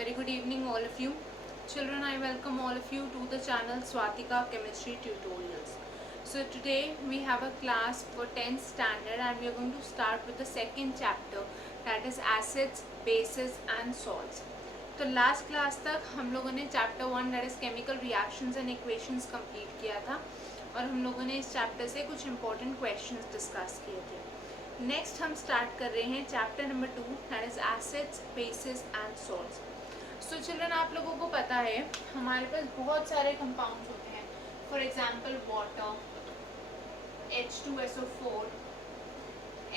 very good evening all of you. Children, I welcome all of you to the channel Swatika Chemistry Tutorials. So today we have a class for 10th standard and we are going to start with the second chapter, that is acids, bases and salts. तो last class तक हम लोगों ने chapter 1 that is chemical reactions and equations complete किया था और हम लोगों ने इस चैप्टर से कुछ इंपॉर्टेंट क्वेश्चंस डिस्कस किए थे. नेक्स्ट हम स्टार्ट कर रहे हैं chapter number 2 that is acids, basis and salts. So children, आप लोगों को पता है हमारे पास बहुत सारे कंपाउंड्स होते हैं. For example water, H2SO4,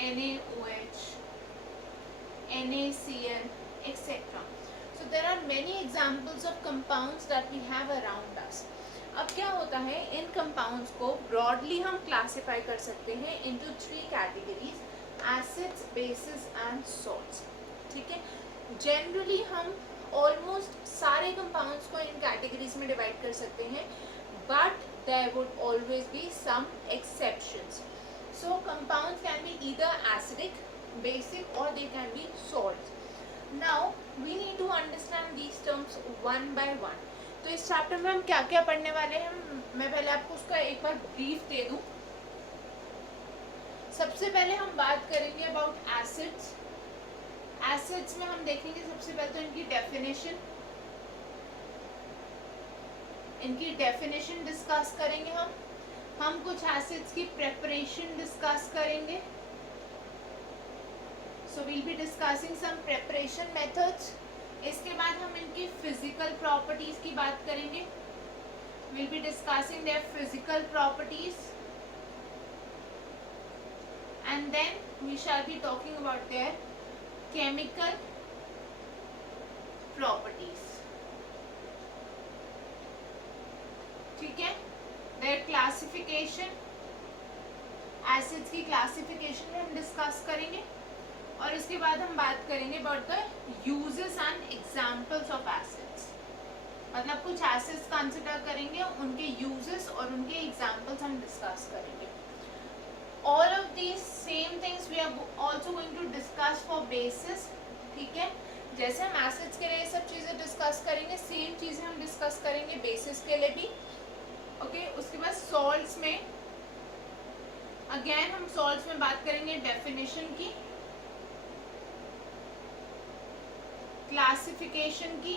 NaOH, NaCl, etc. So there are many examples of compounds that we have around us. अब क्या होता है, इन कंपाउंड्स को ब्रॉडली हम क्लासिफाई कर सकते हैं into 3 categories, acids, basis and salts. ठीक है, जनरली हम ऑलमोस्ट सारे कंपाउंड्स को इन कैटेगरीज में डिवाइड कर सकते हैं, but there would always be some exceptions. So compounds can be either acidic, basic और they can be salts. Now we need to understand these terms one by one. तो इस chapter में हम क्या क्या पढ़ने वाले हैं, मैं पहले आपको उसका एक बार ब्रीफ दे दूं. सबसे पहले हम बात करेंगे अबाउट एसिड्स. एसिड्स में हम देखेंगे सबसे पहले तो इनकी डेफिनेशन डिस्कस करेंगे. हम कुछ एसिड्स की प्रेपरेशन डिस्कस करेंगे. So we'll be discussing some preparation methods. इसके बाद हम इनकी physical properties की बात करेंगे. We'll be discussing their physical properties. And then we shall be talking about their chemical properties. ठीक है? Their classification. Acids की classification में हम discuss करेंगे. और इसके बाद हम बात करेंगे about the uses and examples of acids. मतलब कुछ एसिड्स कंसिडर करेंगे, उनके यूजेस और उनके एग्जांपल्स हम डिस्कस करेंगे. All of these same things we are also going to discuss for bases. ठीक है, जैसे हम एसिड्स के लिए ये सब चीज़ें डिस्कस करेंगे, सेम चीज़ें हम डिस्कस करेंगे बेसिस के लिए भी. ओके, उसके बाद सॉल्ट्स में अगेन हम सॉल्ट्स में बात करेंगे डेफिनेशन की, क्लासिफिकेशन की.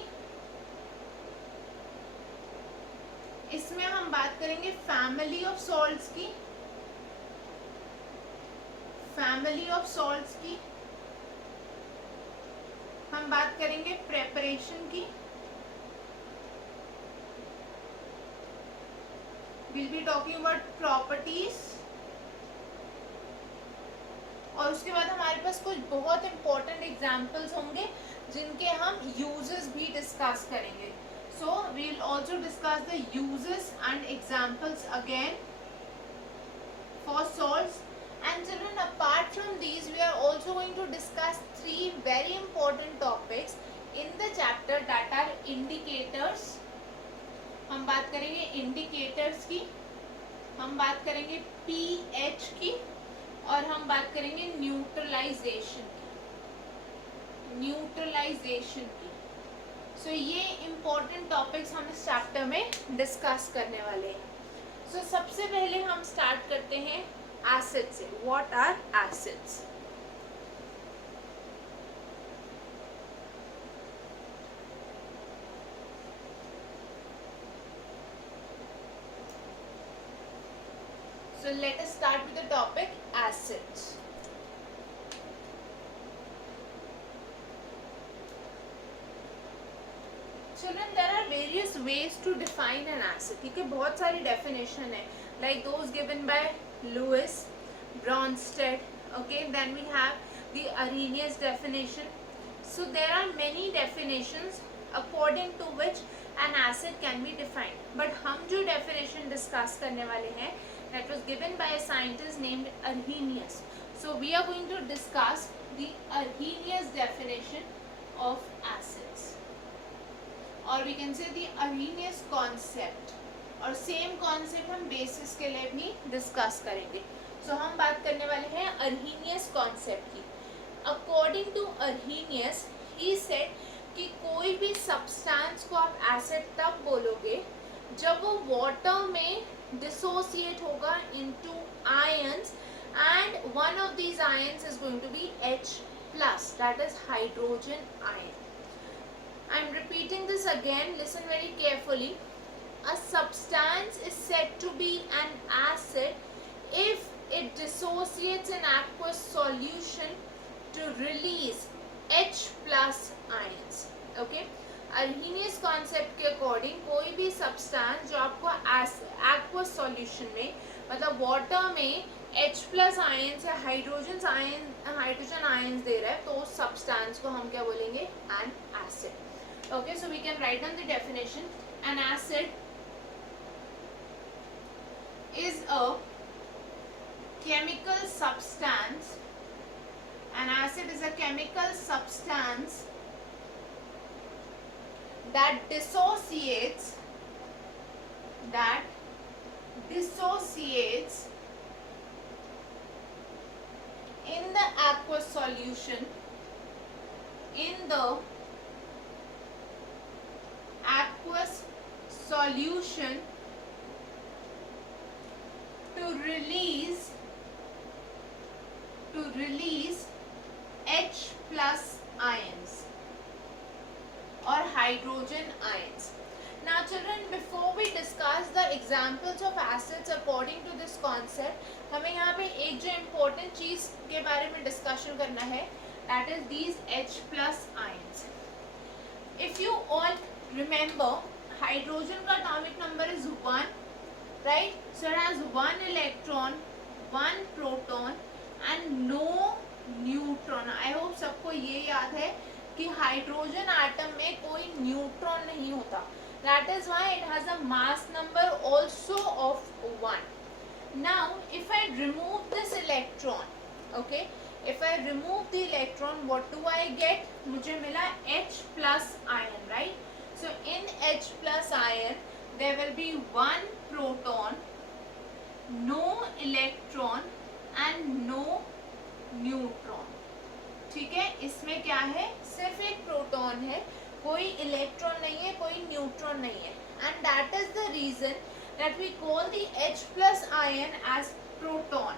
इसमें हम बात करेंगे फैमिली ऑफ सॉल्ट्स की, हम बात करेंगे प्रेपरेशन की. Will be talking about properties. और उसके बाद हमारे पास कुछ बहुत इंपॉर्टेंट एग्जाम्पल्स होंगे जिनके हम यूजेस भी डिस्कस करेंगे. So we will also discuss the uses and examples again for salts. And children, apart from these we are also going to discuss 3 very important topics in the chapter that are indicators. हम बात करेंगे indicators की, हम बात करेंगे pH की और हम बात करेंगे न्यूट्रलाइजेशन की. सो ये इंपॉर्टेंट टॉपिक्स हम इस चैप्टर में डिस्कस करने वाले हैं. सो सबसे पहले हम स्टार्ट करते हैं एसिड से. What are acids? So let us start with the topic acids. Children, there are various ways to define an acid. ठीक है, बहुत सारी definition है, like those given by Lewis, Bronsted. Okay, then we have the Arrhenius definition. So there are many definitions according to which an acid can be defined. But हम जो definition discuss करने वाले हैं, that was given by a scientist named Arrhenius. So we are going to discuss the Arrhenius definition of acids. और we can say the Arrhenius concept. और same concept हम basis के लिए भी डिस्कस करेंगे. सो हम बात करने वाले हैं अर्हीनियस कॉन्सेप्ट की. अकॉर्डिंग टू अर्हीनियस ही सेड कि कोई कोई भी सब्सटेंस को आप एसिड तब बोलोगे जब वो वाटर में डिसोसिएट होगा into ions and one of these ions is going to be H plus, that is hydrogen ion. I am repeating this again, listen very carefully. A substance is said to be an acid if it dissociates in aqueous solution to release H plus ions. Okay, Arrhenius concept के according कोई भी substance जो आपको aqueous solution में मतलब water में H plus ions या hydrogen ions दे रहा है तो उस सब्सटेंस को हम क्या बोलेंगे, an acid. Okay, so we can write down the definition. An acid is a chemical substance. An acid is a chemical substance that dissociates in the aqueous solution to release H plus ions or hydrogen ions. Now children, before we discuss the examples of acids according to this concept, हमें यहाँ पे एक जो important चीज़ के बारे में discussion करना है, that is these H plus ions. If you all remember, hydrogen का atomic number is 1, right? So it has 1 electron, 1 proton and no neutron. I hope सबको ये याद है कि हाइड्रोजन एटम में कोई न्यूट्रॉन नहीं होता. That is why it has a mass number also of 1. Now if I remove this electron, okay, if I remove the electron, what do I get? मुझे मिला H plus ion, right? So in H plus ion there will be 1 proton, no electron and no neutron. ठीक है, इसमें क्या है? सिर्फ एक proton है, कोई इलेक्ट्रॉन नहीं है, कोई न्यूट्रॉन नहीं है. And that is the reason that we call the H plus ion as proton.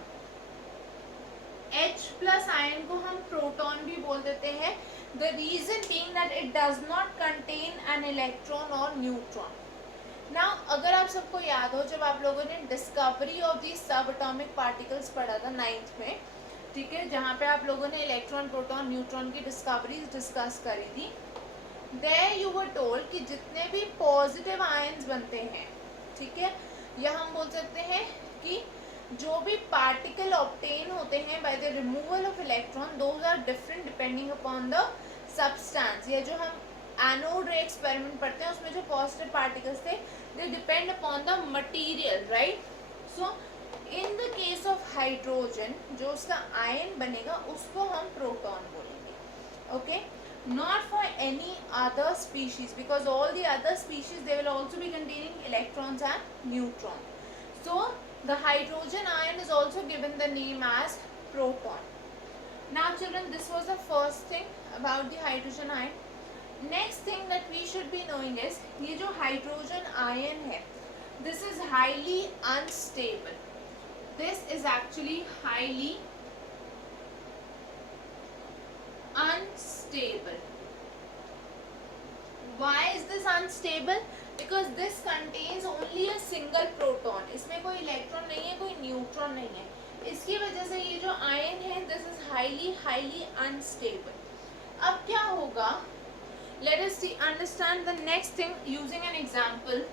H plus ion को हम प्रोटॉन भी बोल देते हैं. The reason being that it does not contain an electron और न्यूट्रॉन. नाउ अगर आप सबको याद हो, जब आप लोगों ने डिस्कवरी ऑफ दी सब एटॉमिक पार्टिकल्स पढ़ा था 9th में, ठीक है, जहाँ पे आप लोगों ने इलेक्ट्रॉन, प्रोटॉन, न्यूट्रॉन की डिस्कवरीज डिस्कस करी थी. देयर यू वर टोल्ड कि जितने भी पॉजिटिव आयंस बनते हैं, ठीक है, या हम बोल सकते हैं कि जो भी पार्टिकल ऑब्टेन होते हैं by the removal of electron, those are different depending upon the substance. या जो हम एनोड रे एक्सपेरिमेंट पढ़ते हैं उसमें जो पॉजिटिव पार्टिकल्स थे, they depend upon the material, right? So in the case of hydrogen, जो उसका आयन बनेगा उसको हम प्रोटॉन बोलेंगे. Okay, not for any other species, because all the other species they will also be containing electrons and neutron. So the hydrogen ion is also given the name as proton. Now children, this was the first thing about the hydrogen ion. Next thing that we should be knowing is, ये जो hydrogen ion है, this is highly unstable. This is actually highly unstable. Why is this unstable? Because this contains only a single proton. इसमें कोई electron नहीं है, कोई neutron नहीं है. इसकी वजह से ये जो आयन है, this is highly unstable. अब क्या होगा? Let us understand the next thing using an example.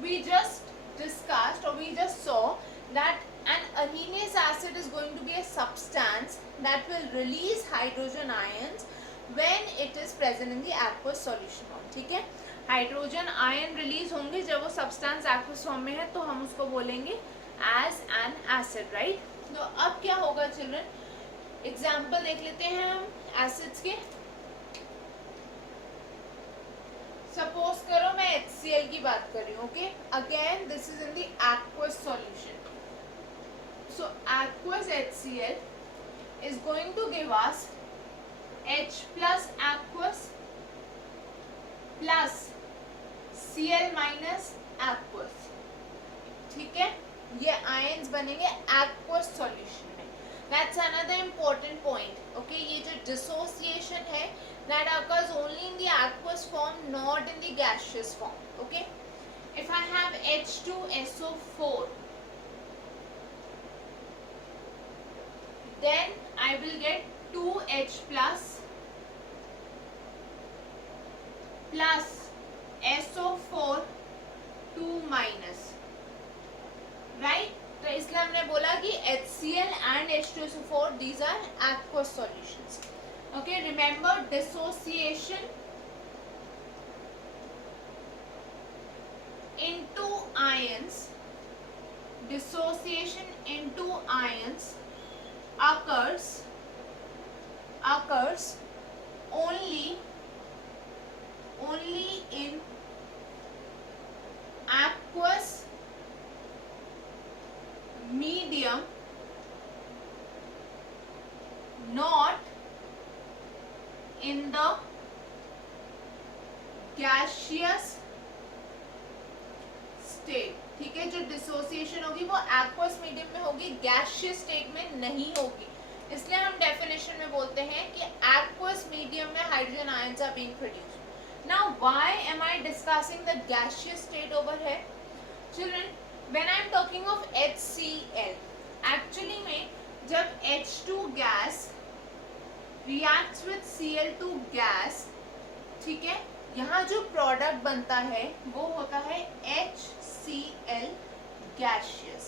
We just discussed or we just saw that an arsenous acid is going to be a substance that will release hydrogen ions when it is present in the aqueous solution form. ठीक है, hydrogen ion release होंगे जब वो substance aqueous form में है, तो हम उसको बोलेंगे एज एन एसिड, राइट? तो अब क्या होगा चिल्ड्रन, एग्जाम्पल देख लेते हैं हम एसिड्स के. सपोज करो मैं HCl की बात कर रही हूँ. Okay, again this is in the aqueous solution. So aqueous HCl is going to give us H plus aqueous plus Cl minus aqueous. ठीक है, ये आयंस बनेंगे aqueous solution में. That's another important point. Okay, ये जो dissociation है that occurs only in the aqueous form, not in the gaseous form. Okay, if I have H2SO4, then I will get 2H plus SO4 2 minus, right? तो इसलिए हमने बोला कि HCl and H2SO4 these are aqueous solutions. Okay, remember dissociation into ions, dissociation into ions occurs only in aqueous medium, not in the gaseous state. ठीक है, जो dissociation होगी वो एक्वस मीडियम में होगी, गैसियस स्टेट में नहीं होगी. इसलिए हम डेफिनेशन में बोलते हैं कि एक्वस मीडियम में hydrogen ions are being produced. Now why am I discussing the gaseous state over here? Children, when I am talking of HCl, actually में जब H2 gas reacts with Cl2 gas, ठीक है, यहाँ जो product बनता है वो होता है HCl gaseous.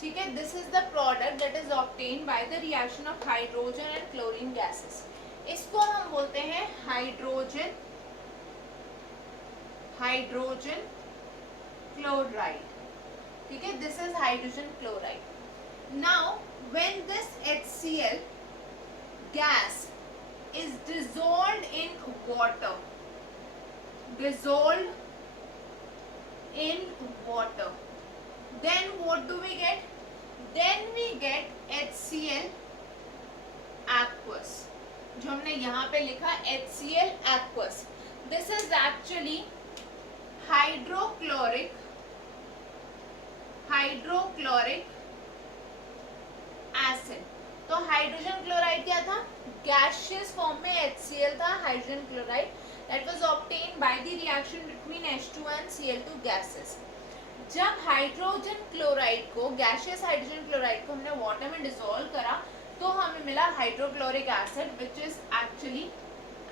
ठीक है, this is the product that is obtained by the reaction of hydrogen and chlorine gases. इसको हम बोलते हैं हाइड्रोजन क्लोराइड. ठीक है, this is hydrogen chloride. Now when this HCl gas is dissolved in water, then what do we get? Then we get HCl aqueous, जो हमने यहाँ पे लिखा HCl aqueous. This is actually hydrochloric acid. तो hydrogen chloride क्या था? Gaseous form में HCl था, hydrogen chloride, that was obtained by the reaction between H2 and Cl2 gases. जब हाइड्रोजन क्लोराइड को, गैसियस हाइड्रोजन क्लोराइड को हमने वाटर में डिसॉल्व करा तो हमें मिला hydrochloric acid, which is actually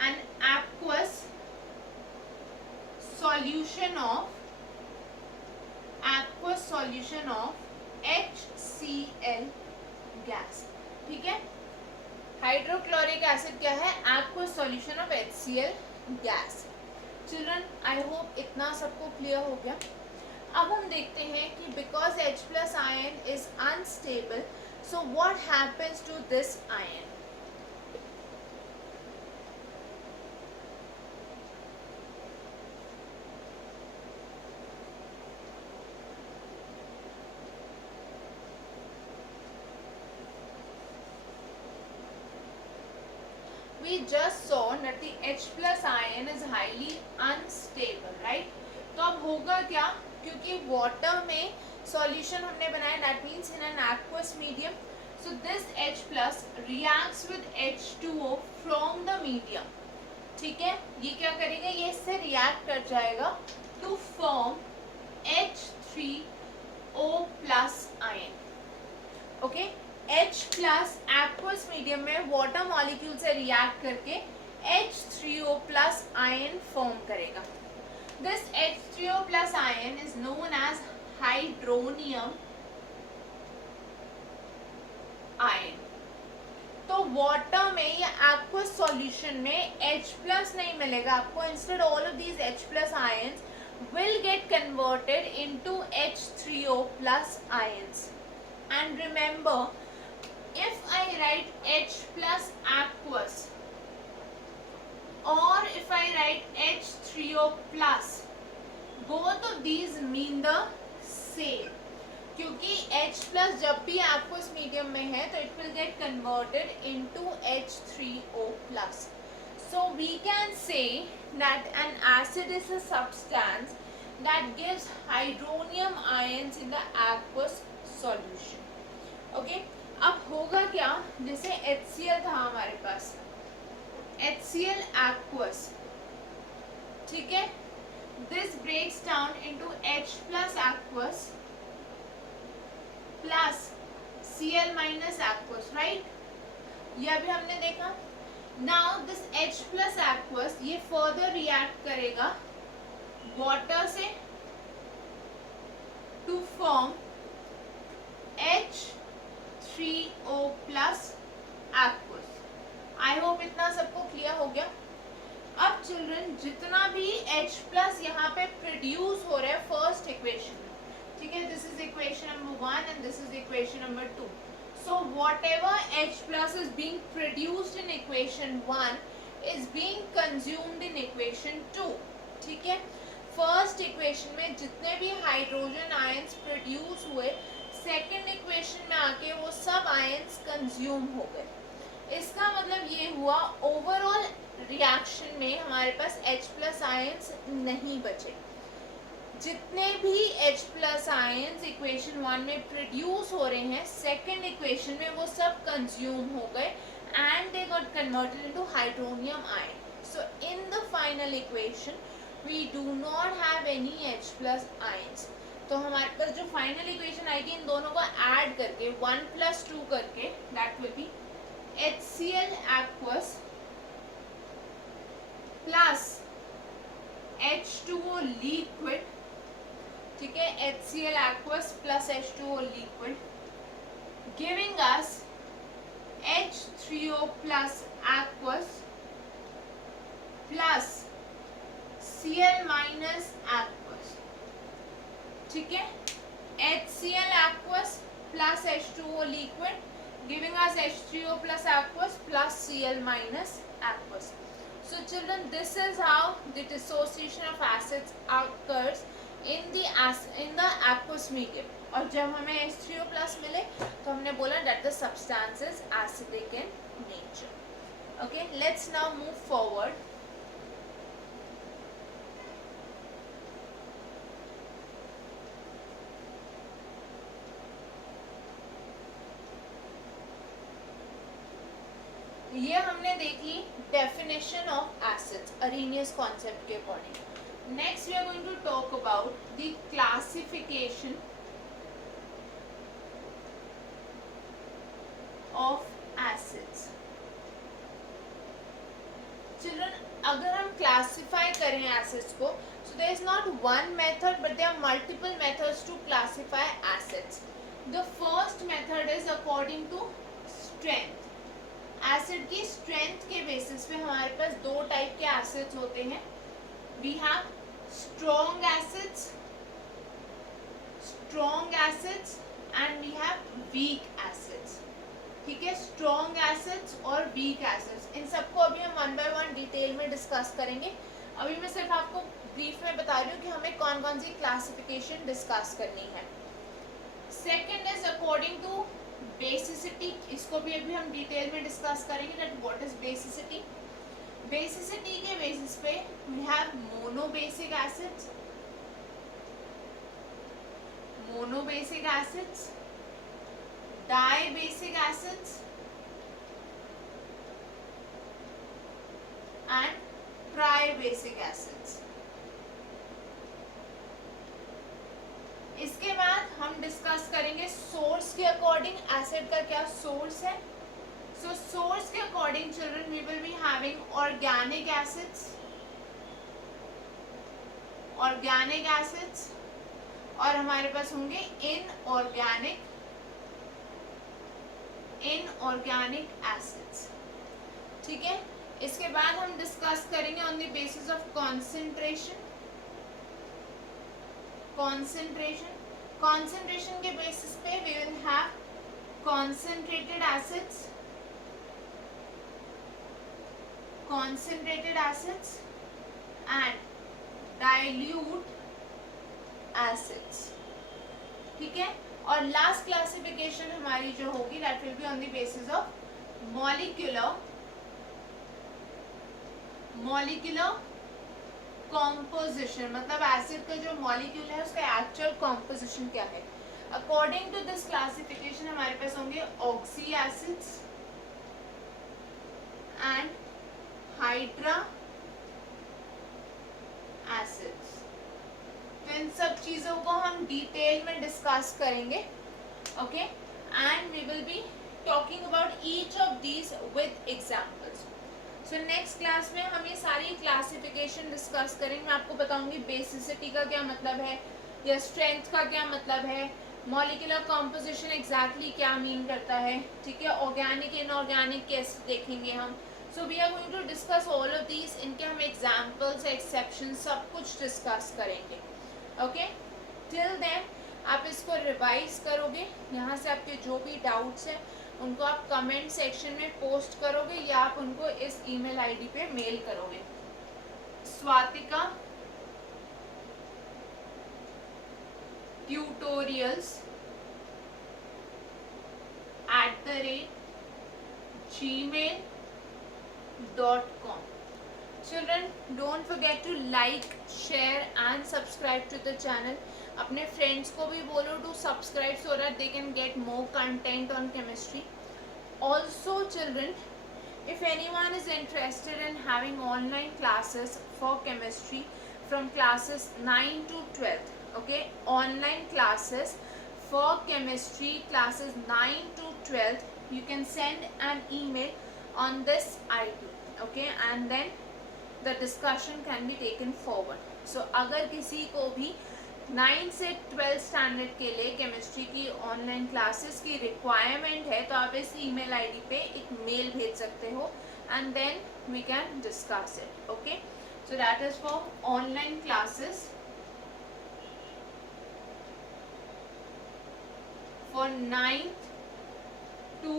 an aqueous solution of HCl gas. ठीक है, हाइड्रोक्लोरिक एसिड क्या है? Aqueous solution of HCl gas. Children, I hope इतना सबको क्लियर हो गया. अब हम देखते हैं कि because H plus ion is unstable, so what happens to this ion? We just saw that the H plus ion is highly unstable, right? तो अब होगा क्या? क्योंकि वाटर में सॉल्यूशन हमने बनाया, that means in an aqueous medium, so this H plus reacts with H2O from the medium. ठीक है, ये क्या करेगा? ये इससे रिएक्ट कर जाएगा to form H3O plus ion. Okay? H plus aqueous medium में वाटर मॉलिक्यूल से रिएक्ट करके H3O प्लस आयन फॉर्म करेगा. This H3O plus ion is known as hydronium ion. तो वाटर में या एक्वस सॉल्यूशन में H प्लस नहीं मिलेगा आपको. Instead all of these H plus ions will get converted into H3O plus ions. And remember, if I write H plus aqueous or if I write H3O plus, both of these mean the same, क्योंकि H plus जब भी aqueous medium में है तो it will get converted into H3O plus. So we can say that an acid is a substance that gives hydronium ions in the aqueous solution. Okay? अब होगा क्या, जैसे HCl था हमारे पास, HCl aqueous, ठीक है, this breaks down into H plus aqueous plus Cl minus aqueous, right? ये अभी हमने देखा. Now this H plus aqueous ये further react करेगा water से to form H3O plus aqueous. I hope इतना सबको क्लियर हो गया. अब चिल्ड्रन जितना भी H प्लस यहाँ पे प्रोड्यूस हो रहा है फर्स्ट इक्वेशन में, ठीक है, this is equation number 1 and this is equation number 2. So whatever H plus is being produced in equation 1 is being consumed in equation 2, ठीक है. फर्स्ट इक्वेशन में जितने भी हाइड्रोजन आयंस प्रोड्यूस हुए सेकंड इक्वेशन में आके वो सब आयंस कंज्यूम हो गए. इसका मतलब ये हुआ ओवरऑल रिएक्शन में हमारे पास H प्लस आयंस नहीं बचे. जितने भी H प्लस आयंस इक्वेशन 1 में प्रोड्यूस हो रहे हैं सेकंड इक्वेशन में वो सब कंज्यूम हो गए and they got converted into hydronium ion. So in the final equation we do not have any H plus ions. तो हमारे पास जो फाइनल इक्वेशन आएगी इन दोनों को ऐड करके 1 + 2 करके that will be HCl aqueous plus H2O liquid, ठीक है, HCl aqueous plus H2O liquid giving us H3O plus aqueous plus Cl minus aqueous, ठीक है, HCl aqueous plus H2O liquid giving us H3O plus aqueous plus Cl minus aqueous. So children, this is how the dissociation of acids occurs in the aqueous medium. और जब हमें H3O plus मिले तो हमने बोला that the substance is acidic in nature. Okay, let's now move forward. ये हमने देखी definition of acids Arrhenius concept के according. Next we are going to talk about the classification of acids. Children, अगर हम क्लासिफाई करें acids को, so there is not one method but there are multiple methods to classify acids. The first method is according to strength. Acid की strength के basis पे हमारे पास दो टाइप के एसिड्स होते हैं. We have strong acids and we have weak acids. ठीक है, स्ट्रॉन्ग एसिड्स और वीक एसिड्स, इन सबको अभी हम 1 by 1 डिटेल में डिस्कस करेंगे. अभी मैं सिर्फ आपको ब्रीफ में बता रही हूँ कि हमें कौन कौन सी क्लासिफिकेशन डिस्कस करनी है. Second is according to basicity. इसको भी अभी हम डिटेल में डिस्कस करेंगे that what is basicity. Basicity के बेसिस पे we have monobasic acids, dibasic acids and tribasic acids. इसके बाद हम डिस्कस करेंगे सोर्स के अकॉर्डिंग एसिड का क्या सोर्स है. सो सोर्स के according children we will be having organic acids और हमारे पास होंगे इनऑर्गेनिक एसिड्स. ठीक है, इसके बाद हम डिस्कस करेंगे on the basis of concentration के बेसिस पे we will have concentrated acids and dilute acids. ठीक है, और लास्ट क्लासिफिकेशन हमारी जो होगी that will be on the basis of molecular composition, मतलब एसिड का जो मॉलिक्यूल है उसका एक्चुअल कॉम्पोजिशन क्या है। अकॉर्डिंग टू दिस क्लासिफिकेशन हमारे पास होंगे oxy acids and hydra acids. तो इन सब चीजों को हम डिटेल में डिस्कस करेंगे, okay, and we will be talking about each of these with examples. So next class में हम ये सारी क्लासिफिकेशन डिस्कस करेंगे। मैं आपको बताऊंगी बेसिसिटी का क्या मतलब है, या स्ट्रेंथ का क्या मतलब है, मॉलिक्यूलर कॉम्पोजिशन एग्जैक्टली क्या मीन करता है, ठीक है, ऑर्गेनिक इनऑर्गेनिक कैसे देखेंगे हम। So we are going to discuss all of these, इनके हम एग्जाम्पल्स एक्सेप्शन सब कुछ डिस्कस करेंगे, ओके। टिल देन आप इसको रिवाइज करोगे, यहाँ से आपके जो भी डाउट्स हैं उनको आप कमेंट सेक्शन में पोस्ट करोगे या आप उनको इस ईमेल आईडी पे मेल करोगे, Swatika tutorials@gmail.com. Children, don't forget to like, share and subscribe to the channel. अपने फ्रेंड्स को भी बोलो to subscribe so that they can get more content on chemistry. Also children, if anyone is interested in having online classes for chemistry from classes 9 to 12, okay, online classes for chemistry classes 9 to 12, you can send an email on this ID, okay, and then the discussion can be taken forward. So अगर किसी को भी 9 से 12 standard के लिए chemistry की online classes की requirement है तो आप इस ईमेल आईडी पे एक मेल भेज सकते हो and then we can discuss it, okay. So that is for online classes for 9th to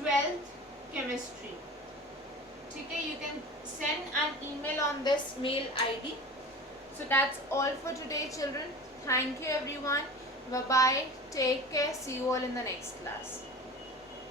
12th chemistry, ठीक है। You can send an email on this mail ID. So that's all for today, children. Thank you everyone. Bye bye. Take care. See you all in the next class.